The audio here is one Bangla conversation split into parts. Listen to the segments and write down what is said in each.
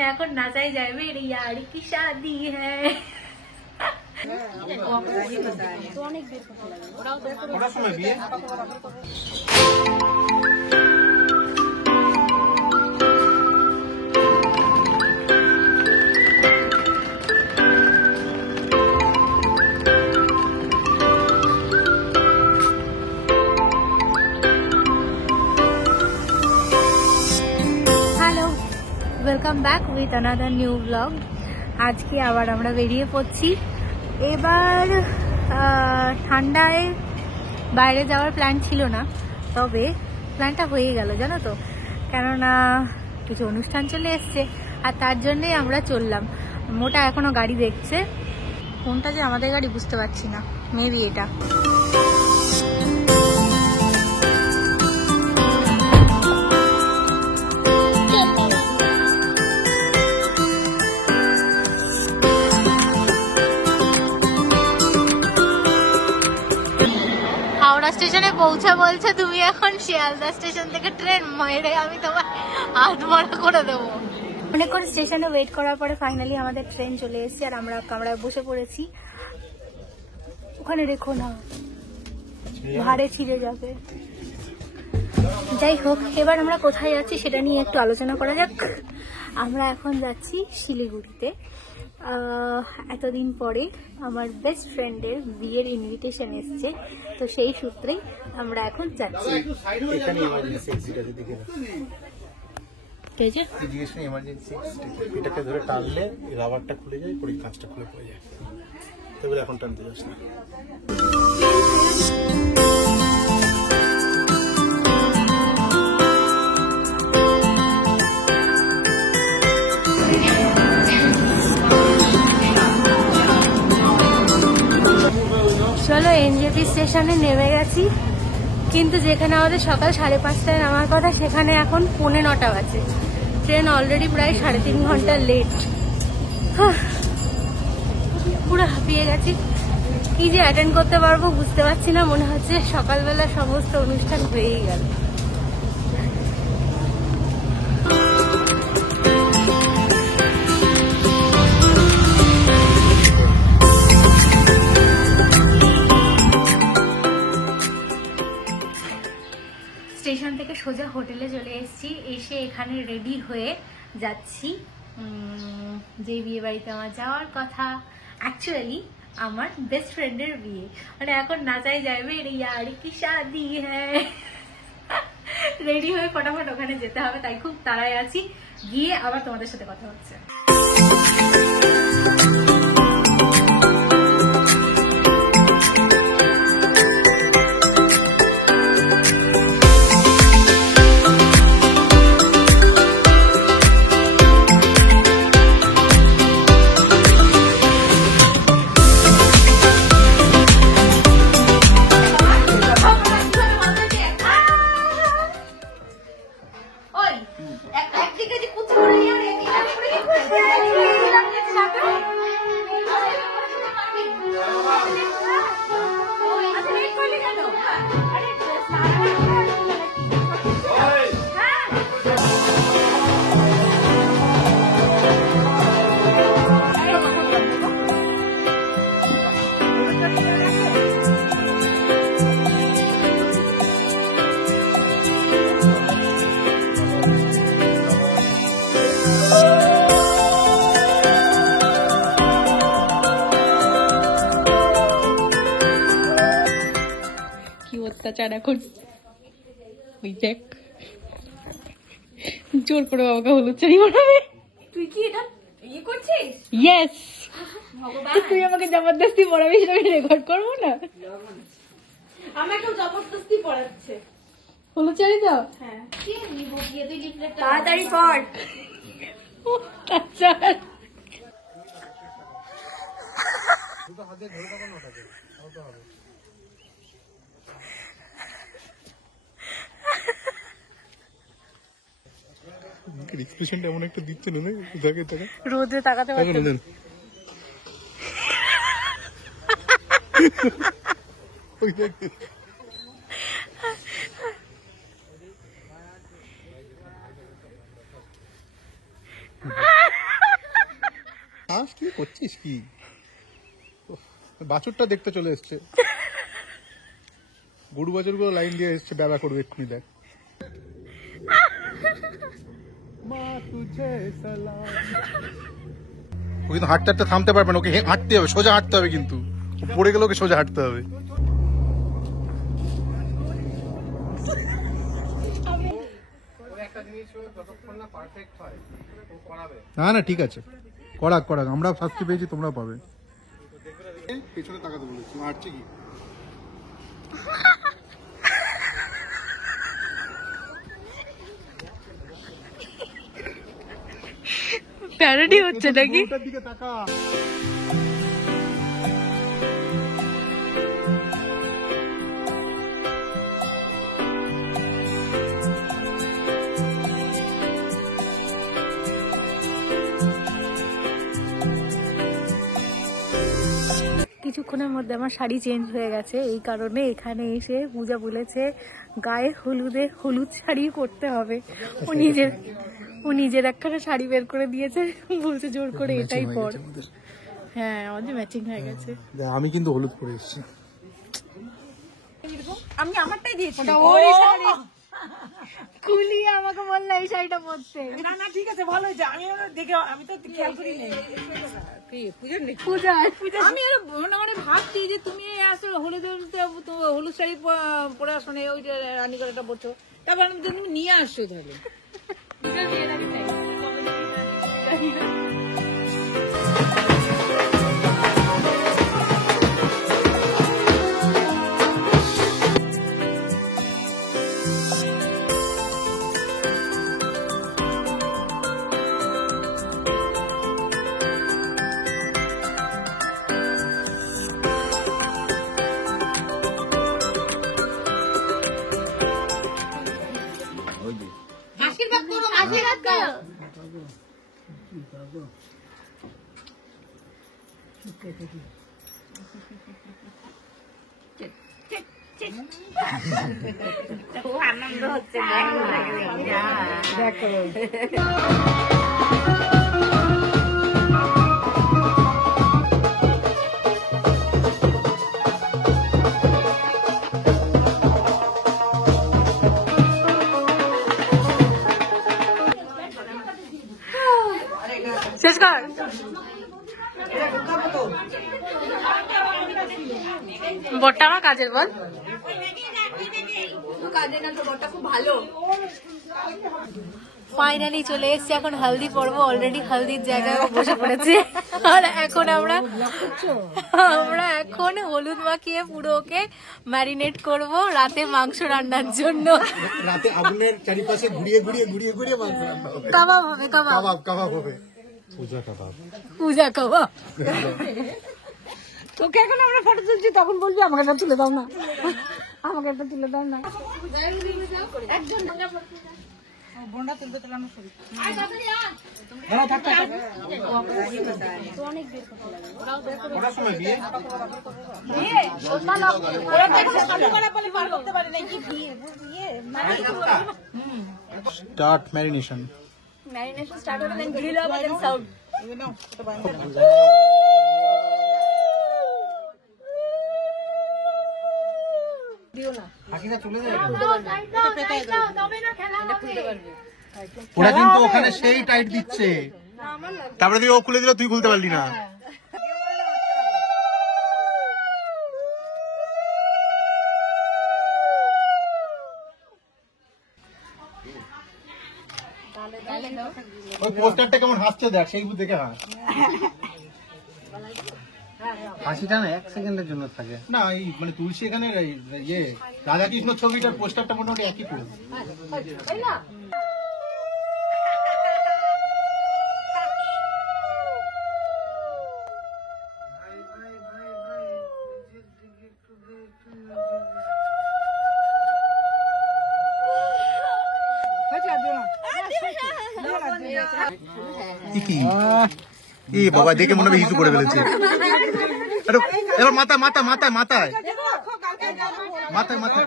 মানে এখন নাচাই যায় মেরে यार की शादी है। অনেক বের করতে লাগে ওরা সময় বিয়ে। Welcome back with another new blog. আজকে আবার আমরা বেরিয়ে পড়ছি। এবার ঠান্ডায় বাইরে যাওয়ার প্ল্যান ছিল না, তবে প্ল্যানটা হয়ে গেল জানো তো, কেননা কিছু অনুষ্ঠান চলে এসছে আর তার জন্যই আমরা চললাম। মোটা এখনো গাড়ি দেখছে, কোনটা যে আমাদের গাড়ি বুঝতে পারছি না, মেবি এটা। স্টেশনে পৌঁছে বলছে তুমি এখন শিয়ালদা স্টেশন থেকে ট্রেন মেরে আমি তোমার হাত মরা করে দেবো। অনেকক্ষণ স্টেশনে ওয়েট করার পরে ফাইনালি আমাদের ট্রেন চলে এসেছে আর আমরা কামরায় বসে পড়েছি। ওখানে রেখো না, ভাড়ে ছিঁড়ে যাবে। যাই হোক, এবার আমরা কোথায় যাচ্ছি সেটা নিয়ে একটু আলোচনা করা যাক। আমরা এখন যাচ্ছি শিলিগুড়িতে। এতদিন পরে আমার বেস্ট ফ্রেন্ডের বিয়ের ইনভিটেশন এসছে, তো সেই সূত্রেই আমরা এখন যাচ্ছি। এটাকে ধরে টানলে রাবারটা খুলে যায়, পরে কাঁচটা খুলে পড়ে যায়। তবে এখন টানতে যাস না। চলো, এনজেপি স্টেশনে নেমে গেছি, কিন্তু যেখানে আমাদের সকাল 5:30টায় নামার কথা সেখানে এখন 9:45 বাজে। ট্রেন অলরেডি প্রায় 3.5 ঘন্টা লেট। পুরো হাঁপিয়ে গেছি, কি যে অ্যাটেন্ড করতে পারবো বুঝতে পারছি না। মনে হচ্ছে সকালবেলা সমস্ত অনুষ্ঠান হয়েই গেল। স্টেশন থেকে সোজা হোটেলে চলে এসেছি, এসে এখানে রেডি হয়ে যাচ্ছি যে বিয়ে বাড়িতে আমার যাওয়ার কথা। অ্যাকচুয়ালি আমার বেস্ট ফ্রেন্ডের বিয়ে, মানে এখন নাচাই যায় মেরে यार की शादी है। রেডি হয়ে ফটাফট ওখানে যেতে হবে, তাই খুব তাড়ায় আছি। গিয়ে আবার তোমাদের সাথে কথা হচ্ছে। অত্যাচার এখন, ওই দেখ জোর করে বাবাকে হলুদ শাড়ি বানাবে। তুই কি এটা ইয়ে করছিস? ইয়েস, তুই আমাকে জবরদস্তি পড়াবি, সেটা আমি রেকর্ড করবো না। আমাকে জবরদস্তি পড়াচ্ছে হলুদ শাড়ি দাও। হ্যাঁ, তাড়াতাড়ি পড়। অত্যাচার। এক্সপ্রেশনটা এমন একটা দিচ্ছে না, তাকে তাকে রোদে তাকাতে পারছে না। ওই দেখ হাঁস কি করছিস কি? বাছুরটা দেখতে চলে এসছে, গরু বাছুর গুলো লাইন দিয়ে এসছে, বেলা করবে এক্ষুনি। দেখ ও কিন্তু হাঁটতে হাঁটতে থামতে পারবে না, ওকে হাঁটতে হবে, সোজা হাঁটতে হবে, কিন্তু পড়ে গেলে ওকে সোজা হাঁটতে হবে। না না ঠিক আছে, করাক করাক, আমরা শাস্তি পেয়েছি, তোমরাও পাবে। পেছনে তাকাতে বলেছি, হাঁটছে কি? প্যারোডি হচ্ছে নাকি? দিকে তাকা। কিছুক্ষণের মধ্যে আমার শাড়ি চেঞ্জ হয়ে গেছে, এই কারণে এখানে এসে পূজা বলেছে গায়ে হলুদ শাড়ি পরতে হবে। ও নিজের একখানা শাড়ি বের করে দিয়েছে, বলছে জোর করে এটাই পর। হ্যাঁ, আমাদের ম্যাচিং হয়ে গেছে। আমি কিন্তু হলুদ পরে এসেছি। আমি আমারটাই দিয়েছি, কুলি আমাকে বললো এই শাড়িটা পরতে। না না ঠিক আছে, ভালো হয়েছে। আমি তো খেয়াল করি নাই পূজা। আমি মানে ভাবছি যে তুমি আসলে হলুদ শাড়ি পরে আসো না, ওই রানী করাটা পড়ছো, তারপর আমি তুমি নিয়ে আসছো তাহলে। খুব আনন্দ হচ্ছে, দেখো। শেষ কর। বরটা আমার কাজের, বল কাজের না তো, বরটা খুব ভালো। ফাইনালি চলে এসছি এখন হলদি পর্ব। অলরেডি হলদির জায়গায় বসে পড়েছে, আর এখন আমরা এখন হলুদ মাখিয়ে পুরো ওকে ম্যারিনেট করব রাতে মাংস রান্নার জন্য। রাতে আগুনের চারিপাশে ঘুরিয়ে ঘুরিয়ে ঘুরিয়ে ঘুরিয়ে মাংস রান্না হবে, কাবাব হবে, কাবাব কাবাব হবে, পূজা কাবাব, পূজা কাবাব। তোকে এখন আমরা ফটো তুলছি, তখন বলবি আমাকে একটা তুলে দাও না, আমাকে একটা তুলে দাও না। বোনটা তুলবে তাহলে আমরা শুরু। Start marination. ম্যারিনেশন স্টার্ট হবে, দেন গ্রিল হবে, দেন সার্ভ। ওরা কিন্তু ওখানে সেই টাইট দিচ্ছে, তারপরে তুই ও খুলে দিল, তুই খুলতে পারলি না। ওই পোস্টারটা কেমন হাসছে দেখ, সেই দেখে হাস। হাসিটা না 1 সেকেন্ডের জন্য থাকে না, এই মানে তুলসী এখানে ইয়ে রাধাকৃষ্ণ ছবিটার পোস্টারটা মোটামুটি একই করে। এই বাবা দেখে মনে হয় হিসু করে ফেলেছে। এবার মাথা মাথা মাথায় মাথায় মাথায় মাথায়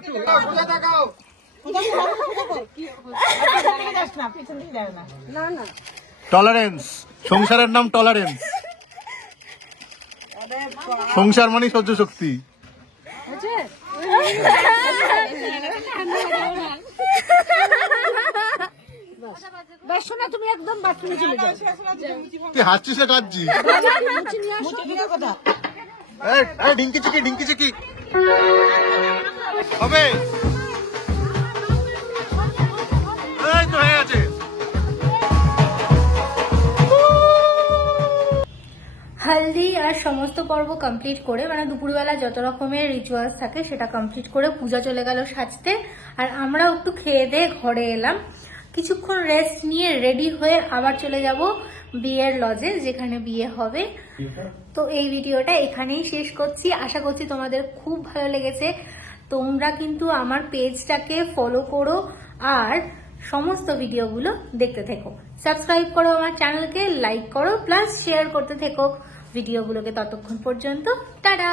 টলারেন্স, সংসারের নাম টলারেন্স। সংসার মানে সহ্য শক্তি। শোনা তুমি একদম বাথরুমে চলে যাও। তুই হাঁটছিস না কাঁদছিস? ডিঙ্কি চিকি ডিঙ্কি চিকি হবে। এই তো হয়ে গেছে। হলদি আর সমস্ত পর্ব কমপ্লিট করে, মানে দুপুরবেলা যত রকমের রিচুয়ালস থাকে সেটা কমপ্লিট করে পূজা চলে গেল সাজতে। আর আমরাও একটু খেয়ে দিয়ে ঘরে এলাম, কিছুক্ষণ রেস্ট নিয়ে রেডি হয়ে আবার চলে যাব বিয়ের লজে, যেখানে বিয়ে হবে। তো এই ভিডিওটা এখানেই শেষ করছি। আশা করছি তোমাদের খুব ভালো লেগেছে। তোমরা কিন্তু আমার পেজটাকে ফলো করো আর সমস্ত ভিডিওগুলো দেখতে থেকো। সাবস্ক্রাইব করো আমার চ্যানেলকে, লাইক করো, প্লাস শেয়ার করতে থেকো ভিডিওগুলোকে। ততক্ষণ পর্যন্ত টাটা।